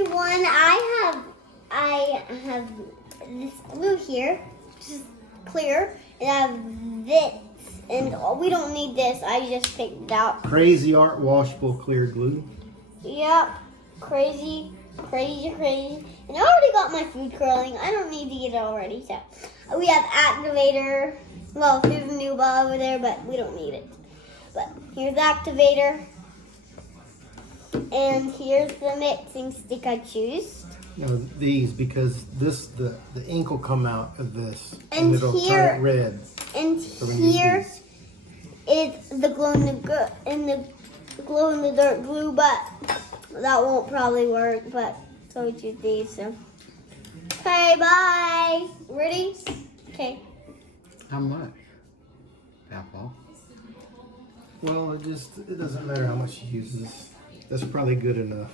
everyone, I have this glue here, which is clear, and I have this, and we don't need this. I just picked it out. Crazy Art washable clear glue. Yep, crazy. And I already got my food curling. I don't need to get it already. So we have activator. Well, there's a new ball over there, but we don't need it. But here's the activator. And here's the mixing stick I choose. You know, these, because the ink will come out of this And it'll here- turn it red. And So we need here these. is the glow in the dark glue, but that won't probably work. But so we choose these. So okay, bye. Ready? Okay. How much? Papa? Well, it doesn't matter how much you use this. That's probably good enough.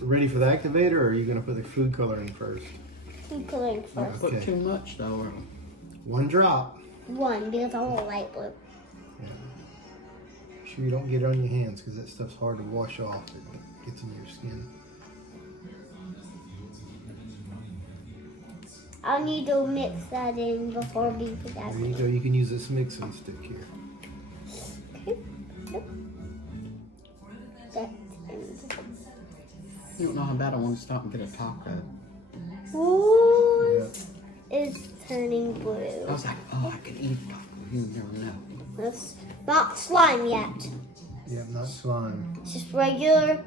Ready for the activator, or are you going to put the food coloring first? Food coloring first. Put Okay. too much though. Or... One drop. One, because I want light blue. Sure you don't get it on your hands, because that stuff's hard to wash off. It gets in your skin. I'll need to mix that in before we put that There you in. go. You can use this mixing stick here. Okay. Yep. That's You don't know how bad I want to stop and get a taco. Ooh, Yeah. it's turning I blue. was like, oh, I could eat a taco. You never know. It's not slime yet. Yeah, not slime. It's just regular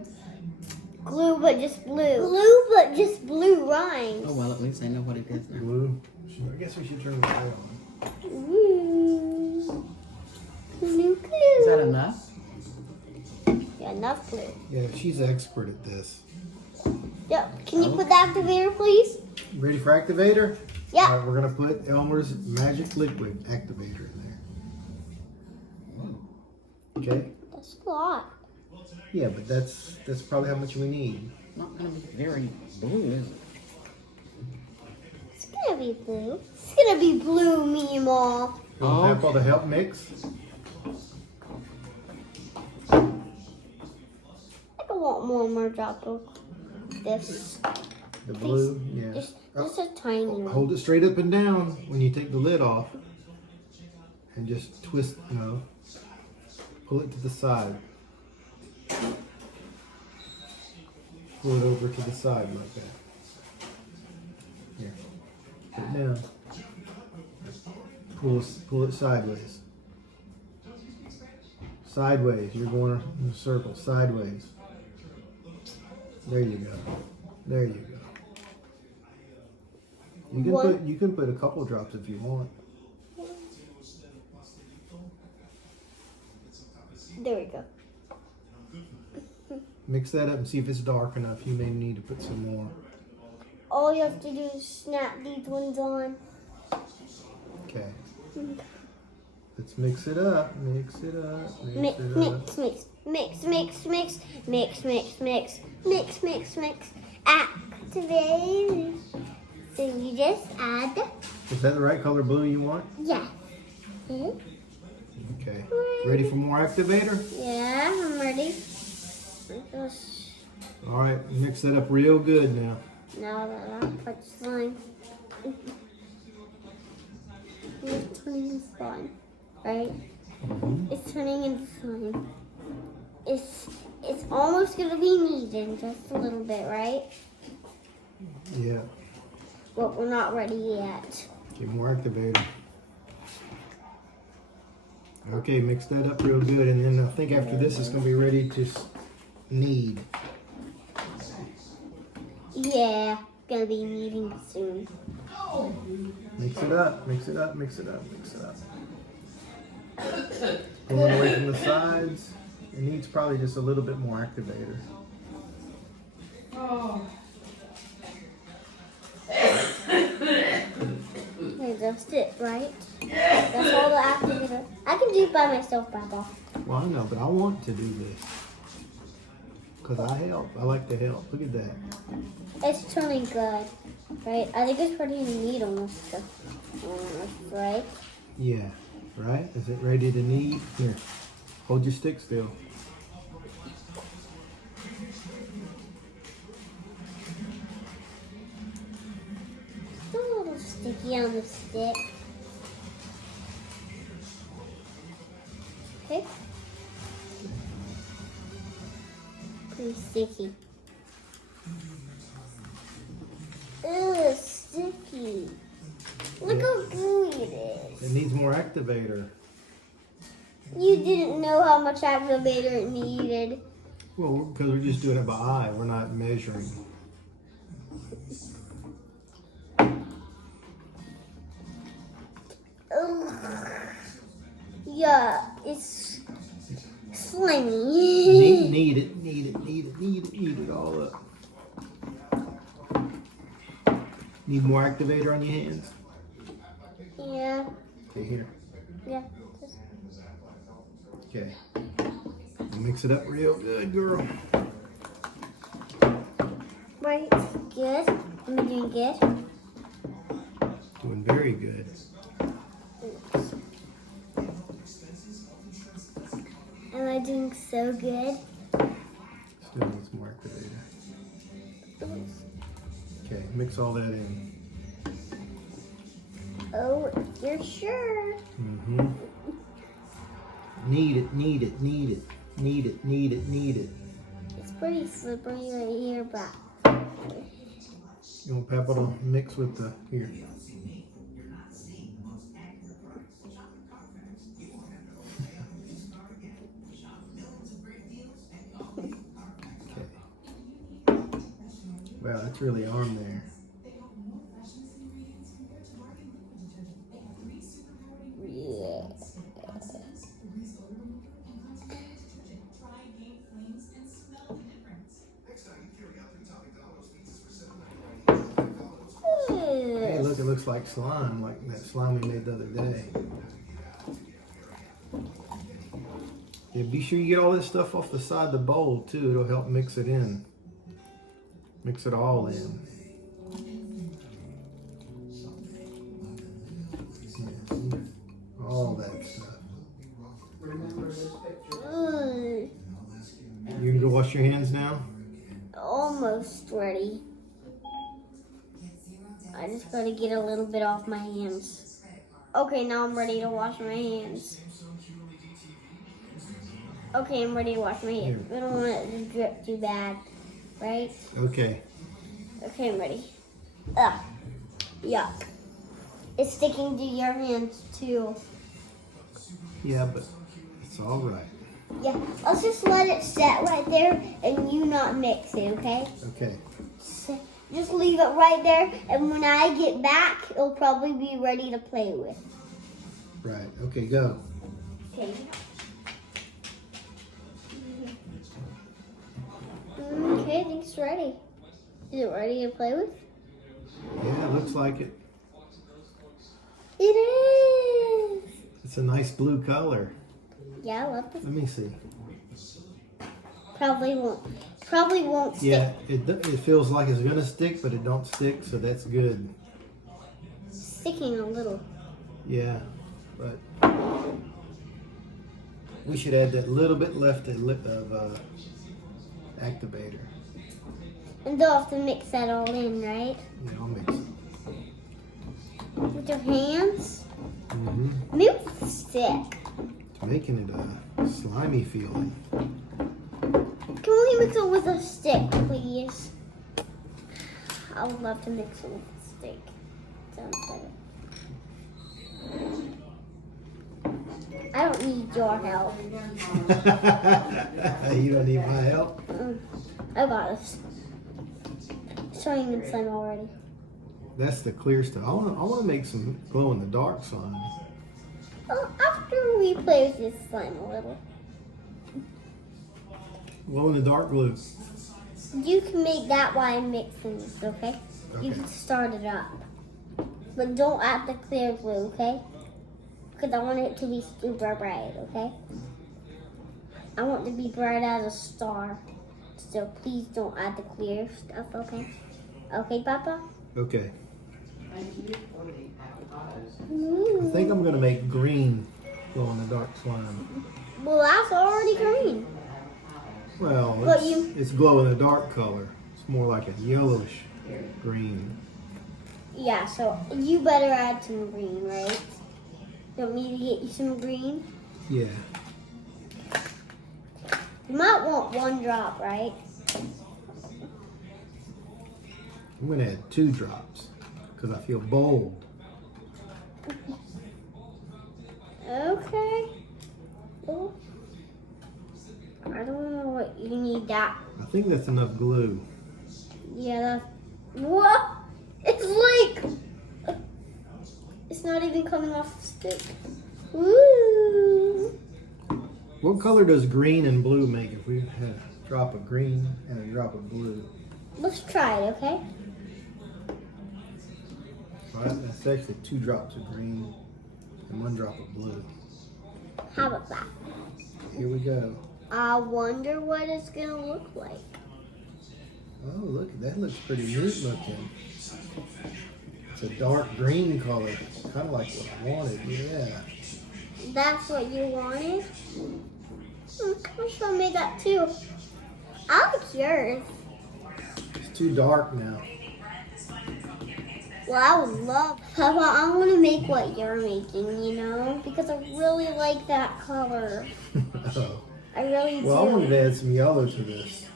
glue, but just blue. Glue, but just blue rhymes. Oh well, at least I know what it is now. Blue. I guess we should turn the light on. Ooh. Glue, glue. Is that enough? Yeah, enough glue. Yeah, she's expert at this. Yep. Can you put the activator, please? Ready for activator? Yeah. All right, we're gonna put Elmer's Magic Liquid activator in there. Whoa. Okay. That's a lot. Yeah, but that's probably how much we need. Not gonna be very blue, is it? It's gonna be blue. It's gonna be blue, Meemaw. You want Papa to help mix? I want one more drop of this. The blue, yeah. Just a tiny one. Hold it straight up and down when you take the lid off, and just twist. No, pull it to the side. Pull it over to the side like that. Here, put it down. Pull it sideways. Sideways. You're going in a circle. Sideways. There you go. There you go. You can put a couple drops if you want. There we go. Mix that up and see if it's dark enough. You may need to put some more. All you have to do is snap these ones on. Okay. Let's mix it up. Mix it up. Mix, Mix it up. mix. Activate. So you just add. Is that the right color blue you want? Yes. Mhm. Okay. Ready for more activator? Yeah, I'm ready. Just All right. Mix that up real good now. now that I put slime. It's turning into slime, right? It's turning into slime. It's almost gonna be kneaded just a little bit, right? Yeah. But we're not ready yet. Get more activator. Okay, mix that up real good, and then I think after this it's gonna be ready to knead. Yeah, gonna be kneading soon. Mix it up. Mix it up. Mix it up. Mix it up. Pulling away from the sides. It needs probably just a little bit more activator. Okay, that's it, right? That's all the activator. I can do it by myself, Papa. Well, I know, but I want to do this. Because I help. I like to help. Look at that. It's turning good, right? I think it's ready to knead almost, right? Yeah. Right? Is it ready to knead? Here. Hold your stick still. sticky on the stick. Okay. Pretty sticky. Ugh, sticky. Look how gooey it is. It needs more activator. You didn't know how much activator it needed. Well, because we're just doing it by eye. We're not measuring. Ugh. Yeah, it's slimy. Knead it all up. Need more activator on your hands? Yeah, Okay, here. yeah. Okay. Mix it up real good, girl. Right, good. Am I doing good? Doing very good. Am I doing so good? Still needs more activator. Okay, mix all that in. Oh, you're sure? Mm-hmm. Knead it. It's pretty slippery right here, but You want Papa to mix with the, here. Okay. Wow, that's really on there. yeah. Hey, look, it looks like slime, like that slime we made the other day. Yeah, be sure you get all this stuff off the side of the bowl too. It'll help mix it in. Mix it all in. Yeah, all that stuff. Ugh. You can go wash your hands now? Almost ready. I just gotta get a little bit off my hands. Okay, now I'm ready to wash my hands. Okay, I'm ready to wash my hands. I don't want it to drip too bad, right? Okay. Okay, I'm ready. Ugh. Yuck. It's sticking to your hands too. Yeah, but it's all right. Yeah, let's just let it set right there and you not mix it, okay? Okay. Just leave it right there, and when I get back, it'll probably be ready to play with. Right. Okay, go. Okay. Okay, I think it's ready. Is it ready to play with? Yeah, it looks like it. It is! It's a nice blue color. Yeah, I love this. Let me see. Probably won't stick. Yeah, it feels like it's gonna stick, but it don't stick, so that's good. Sticking a little. Yeah, but we should add that little bit left of activator. And they'll have to mix that all in, right? Yeah, I'll mix it. With your hands? Mm-hmm. Maybe with a stick. It's making it a slimy feeling. Can we mix it with a stick, please? I would love to mix it with a stick. Sounds better. I don't need your help. You don't need my help? I got this. Showing in slime already. That's the clear stuff. I want to make some glow in the dark slime. Oh, after we play with this slime a little. Glow in the dark glue. You can make that while I'm mixing this, okay? You Okay. can start it up. But don't add the clear glue, okay? Because I want it to be super bright, okay? I want it to be bright as a star. So please don't add the clear stuff, okay? Okay, Papa? Okay. I Ooh. think I'm gonna make green glow in the dark slime. Well, that's already green. Well, But it's glow in the dark color. It's more like a yellowish green. Yeah, so you better add some green, right? You want me to get you some green? Yeah. You might want 1 drop, right? I'm gonna add 2 drops because I feel bold. Okay. Oh. I don't know what you need that. I think that's enough glue. Yeah, that's. What? It's like. It's not even coming off the stick. Woo! What color does green and blue make if we had a drop of green and a drop of blue? Let's try it, okay? Well, that's actually 2 drops of green and 1 drop of blue. How about that? Here we go. I wonder what it's gonna look like. Oh, look, that looks pretty neat looking. It's a dark green color, kind of like what I wanted, yeah. That's what you wanted? I wish I made that too. I like yours. It's too dark now. Well, I would love. Papa, I want to make what you're making, you know? Because I really like that color. Oh. I really Well, I wanted do. to add some yellow to this.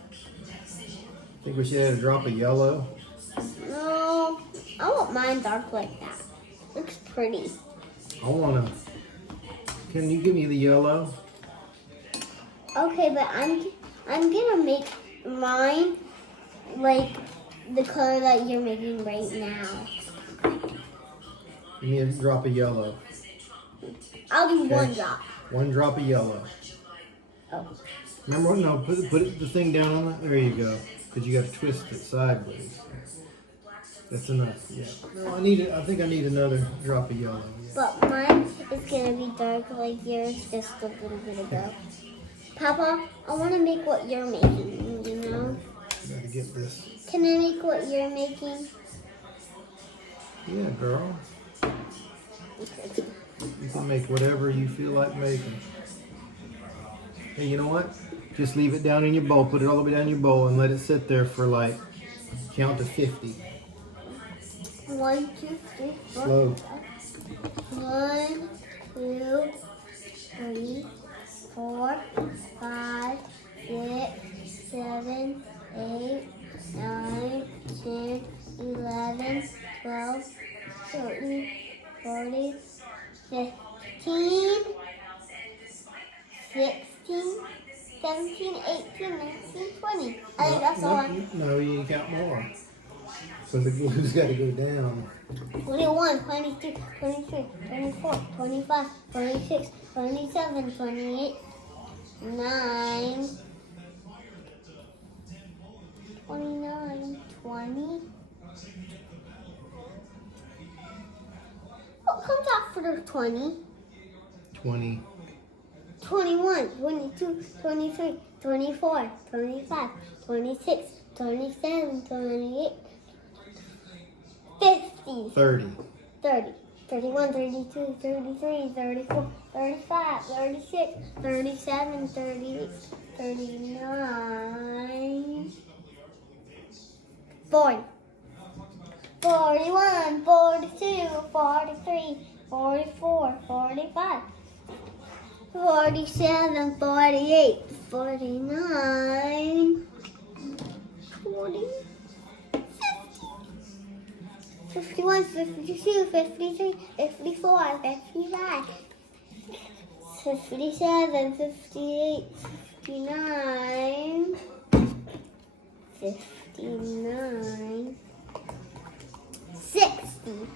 Think we should add a drop of yellow? No, I want mine dark like that. Looks pretty. I want to. Can you give me the yellow? Okay, but I'm gonna make mine like the color that you're making right now. Give me a drop of yellow. I'll do Okay. 1 drop. 1 drop of yellow. Oh. Remember, no, put the thing down on that. There you go. Because you got to twist it sideways. That's enough. Yeah. No, I think I need another drop of yellow. Yeah. But mine is gonna be dark like yours just a little bit ago. Papa, I want to make what you're making, you know? Got to get this. Can I make what you're making? Yeah, girl. You can make whatever you feel like making. Hey, you know what? Just leave it down in your bowl. Put it all the way down in your bowl and let it sit there for like, count to 50. 1, 2, 3, 4. Slow. 1, 2, 3, 4, 5, 6, 7, 8, 9, 10, 11, 12, 13, 14, 15, 16, 17, 18, 19, 20. I think that's all. No, you count more. So the glue's got to go down. 21, 22, 23, 24, 25, 26, 27, 28, 9, 29, 20. What comes after 20? 20. 21, 22, 23, 24, 25, 26, 27, 28, 50. 30. 30, 31, 32, 33, 34, 35, 36, 37, 38, 39, 40, 41, 42, 43, 44, 45, 47, 48, 49, 40, 51, 52, 53, 54, 55, 57, 58, 59, 59, 60,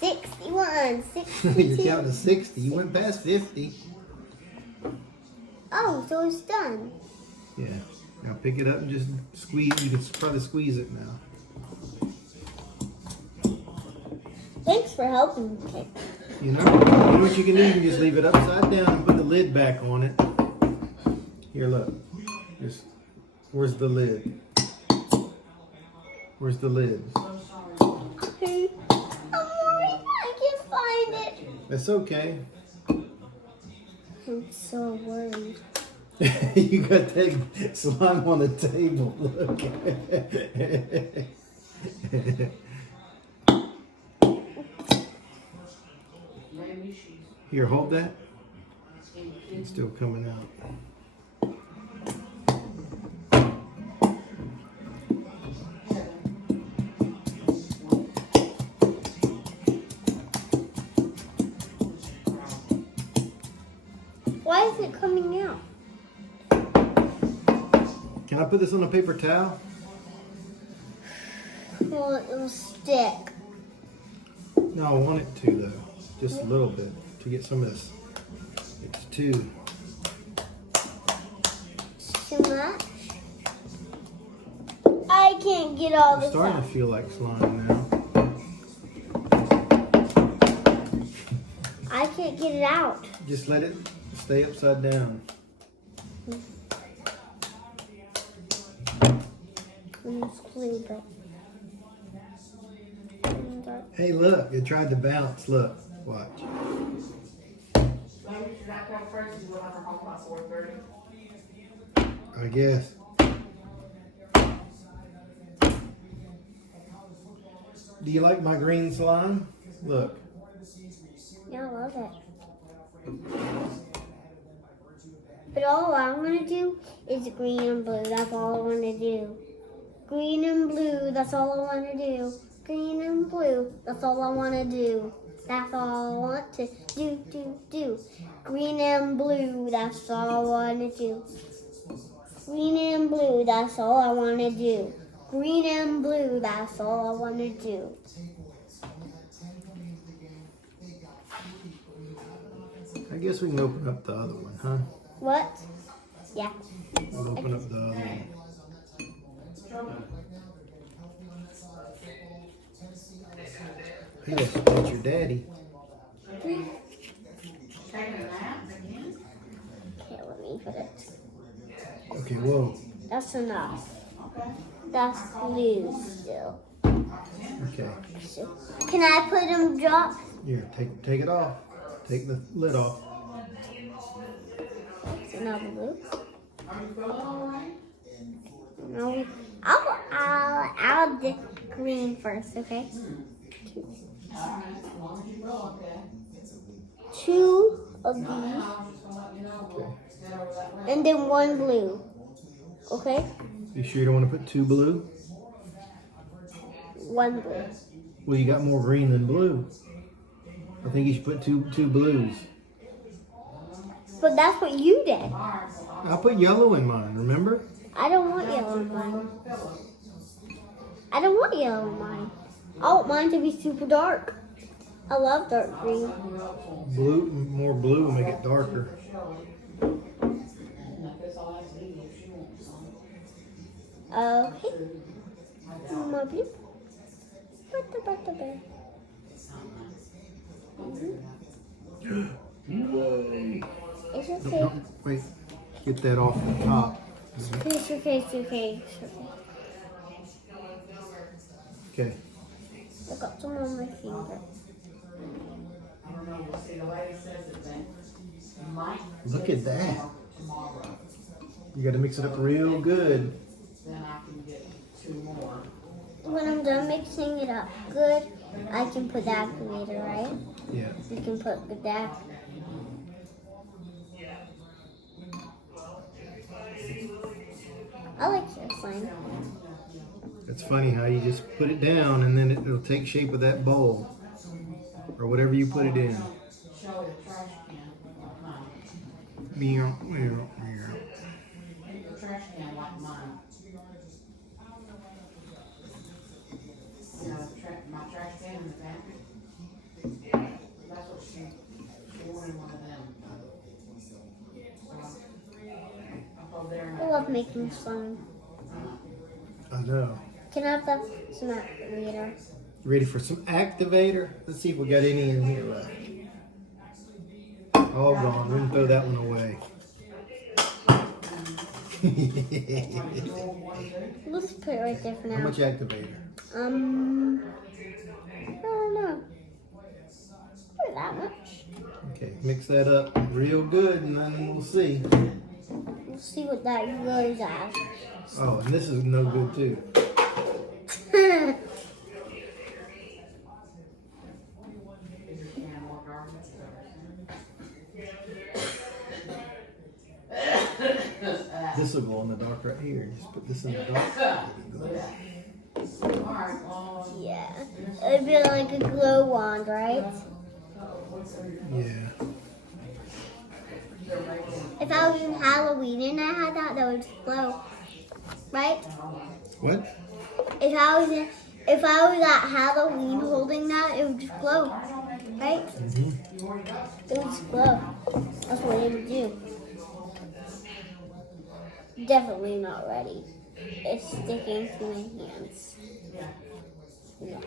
61, You're 62. counting to 60. You went past 50. Oh, so it's done. Yeah. Now pick it up and just squeeze. You can probably squeeze it now. Thanks for helping me. You know what you can do? You can just leave it upside down and put the lid back on it. Here, look. Just, where's the lid? Where's the lid? Okay. I'm worried I can't find it. That's okay. I'm so worried. You got that slime on the table. Look. Here, hold that. It's still coming out. Why is it coming out? Can I put this on a paper towel? Well, it'll stick. No, I want it to though. Just a little bit to get some of this. It's too. Too much? I can't get all I'm this starting out. to feel like slime now. I can't get it out. Just let it stay upside down. It's glue, but Hey, look, it tried to bounce. Look, watch. I guess. Do you like my green slime? Look. yeah, I love it. But all I'm gonna do is green and blue. That's all I want to do. Green and blue. That's all I want to do. Green and blue. That's all I want to do. That's all I want to do. Green and blue. That's all I want to do. Green and blue. That's all I want to do. Green and blue. That's all I want to do. I guess we can open up the other one, huh? What? Yeah. We'll open up the other one. Hey, that's your daddy. Okay, let me put it. Okay, whoa. That's enough. That's glue still. Okay. So, can I put them drop? Here, take it off. Take the lid off. That's enough glue. No, I'll do green first, okay? Two of these, Okay. and then one blue. Okay? You sure you don't want to put two blue? One blue. Well, you got more green than blue. I think you should put two blues. But that's what you did. I put yellow in mine, remember? I don't want yellow in mine. I don't want yellow in mine. I want mine to be super dark. I love dark green. Blue, more blue will make it darker. Okay. More blue. It's No, okay. no, wait. Get that off the top. It's okay. Okay. I got some on my finger. Look at that. You got to mix it up real good. When I'm done mixing it up good, I can put the activator, right? Yeah. You can put the activator. I like your slime. It's funny how you just put it down and then it'll take shape of that bowl or whatever you put it in. Meow, meow, meow. Trash can like mine. You know, my trash can in the pantry. That's what she wanted one of them. So, up there. I love making slime. I know. Can I have some activator? Ready for some activator? Let's see if we got any in here left. All gone. We can throw that one away. Let's put it right there for How now. much activator? I don't know. Not that much. Okay, mix that up real good and then we'll see. We'll see what that goes as. Oh, and this is no good too. This will go in the dark right here. Just put this in the dark. Alright, well, Yeah. It'd be like a glow wand, right? Yeah. If I was in Halloween and I had that, that would glow. Right? What? If I was at Halloween holding that, it would just glow. Right? Mm-hmm. It would just glow. That's what it would do. Definitely not ready. It's sticking to my hands. No.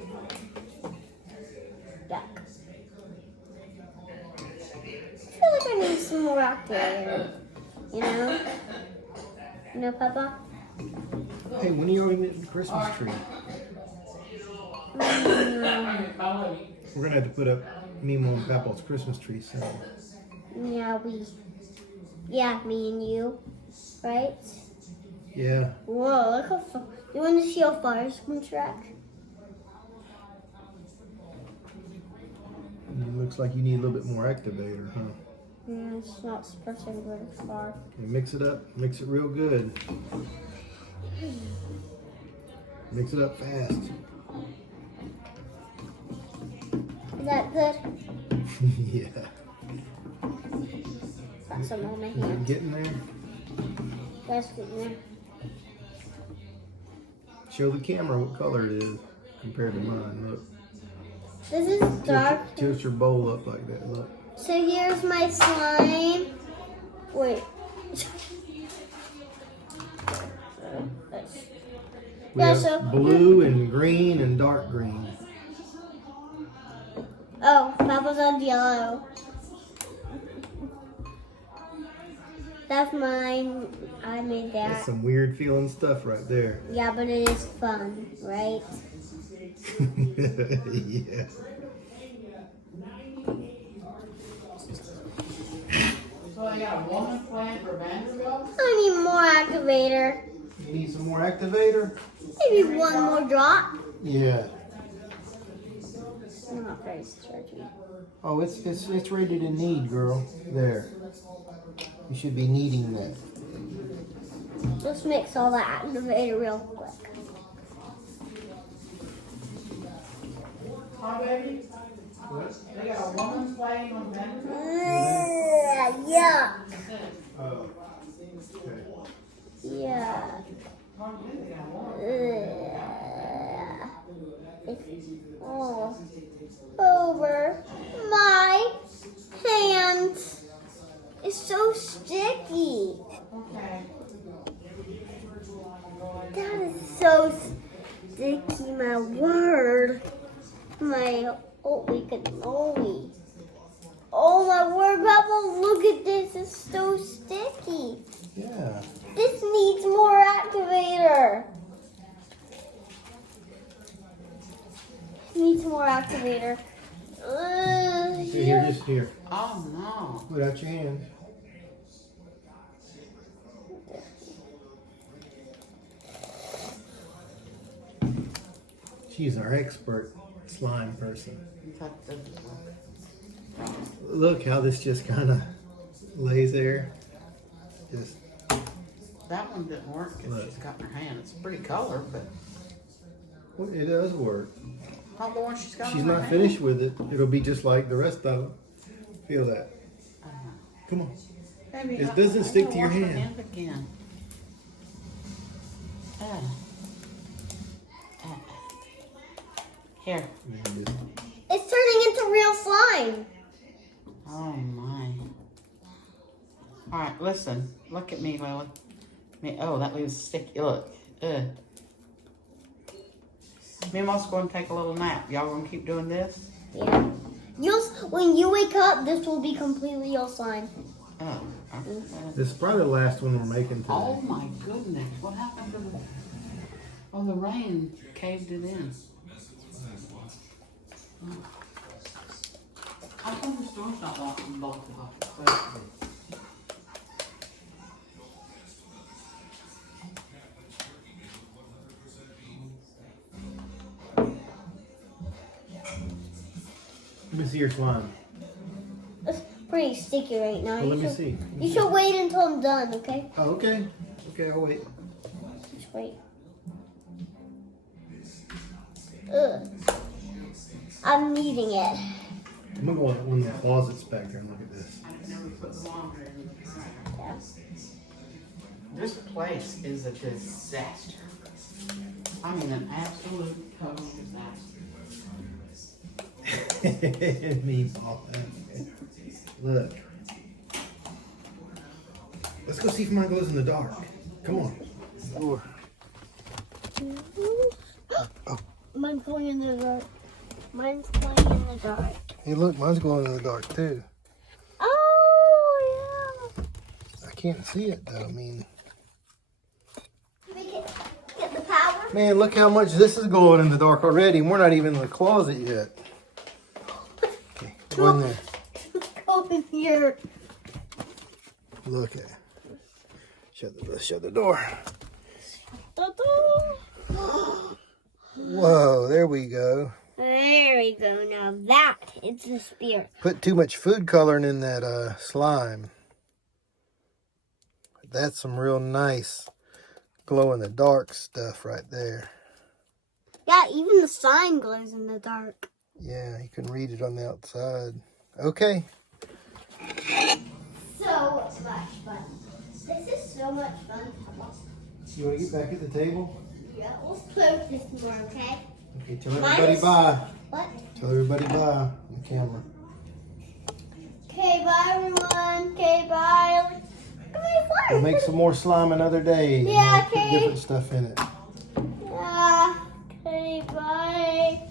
Yuck. I feel like I need some more activator. You know? You know, Papa? Hey, when are you getting the Christmas tree? We're gonna have to put up Mimo and Papa's Christmas tree soon. Yeah, me and you. Right? Yeah. Whoa, look how far. You want to see how far it's going to track? It looks like you need a little bit more activator, huh? Yeah, it's not supposed to go as far. Okay, mix it up. Mix it real good. Mix it up fast. Is that good? Yeah. Got some on my Is it hand. getting there? That's good, man. Show the camera what color it is compared to mine. Look. This is dark. Tilt your bowl up like that. Look. So here's my slime. Wait. We Yeah, have so- blue and green and dark green. Oh, Papa's on yellow. That's mine. I made That's that. some weird feeling stuff right there. Yeah, but it is fun, right? Yeah. so they got a woman playing for Vanderbilt? I need more activator. You need some more activator? Maybe one more drop. Yeah. I'm not very stretchy. Oh, it's ready to knead, girl. There. You should be kneading that. Just mix all the activator real quick. Huh, baby? They got a woman playing on Vanderbilt? Yeah. Oh. Okay. Yeah. Huh, they got a woman. It's all over my hands. It's so sticky. Okay. That is so sticky, my word. My holy cannoli. Oh my word, Papa, look at this. It's so sticky. Yeah. This needs more activator. Needs more activator. Here, just here. Oh, no. Put out your hands. She's our expert slime person. That doesn't work. Look how this just kind of lays there. Just That one didn't work if Look. she's got in her hand. It's a pretty color, but well, it does work. how the one she's got She's in her not hand? finished with it. It'll be just like the rest of them. Feel that? Come on. Baby, It I- doesn't I stick gotta to your wash my hand. again. Here. And just- It's turning into real slime. Oh my. Alright, listen. Look at me, Lily. Oh, that leaves sticky. Look. Ugh. Me and Mom's going to take a little nap. Y'all gonna keep doing this? Yeah. When you wake up, this will be completely all slime. Oh. This is probably the last one we're making today. Oh my goodness. What happened to the... Oh, the rain caved it in. How come the store's not locked and bolted off? Let me see your slime. It's pretty sticky right now. Well, let me see. You should wait until I'm done, okay? Oh, okay. Okay, I'll wait. Just wait. Ugh. I'm eating it. I'm gonna go in one of the closets back there and look at this. I never put the laundry in the dryer. Yeah. This place is a disaster. I mean, an absolute total disaster. Meatball. Look. Let's go see if mine glows in the dark. Come on. Door. Oh. Mine's going in the dark. Mine's going in the dark. Hey, look, mine's glowing in the dark too. Oh, yeah. I can't see it though. I mean, We can get the power. man, look how much this is glowing in the dark already. And we're not even in the closet yet. Okay, go in there. Go in here. Look at it. Shut the door. Whoa, there we go. There we go. Now that is the spirit. Put too much food coloring in that slime. That's some real nice glow in the dark stuff right there. Yeah, even the sign glows in the dark. Yeah, you can read it on the outside. Okay. So much fun. This is so much fun. You want to get back at the table? Yeah, let's close this more, okay? Okay, tell everybody Minus- bye. What? Tell everybody bye on the camera. Okay, bye everyone. Okay, bye. Look at my We'll fire. make some more slime another day. and Yeah, we'll put okay. different stuff in it. Yeah. Okay, bye.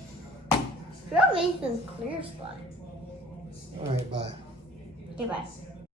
Should make some clear spots. All right, bye. Okay, bye.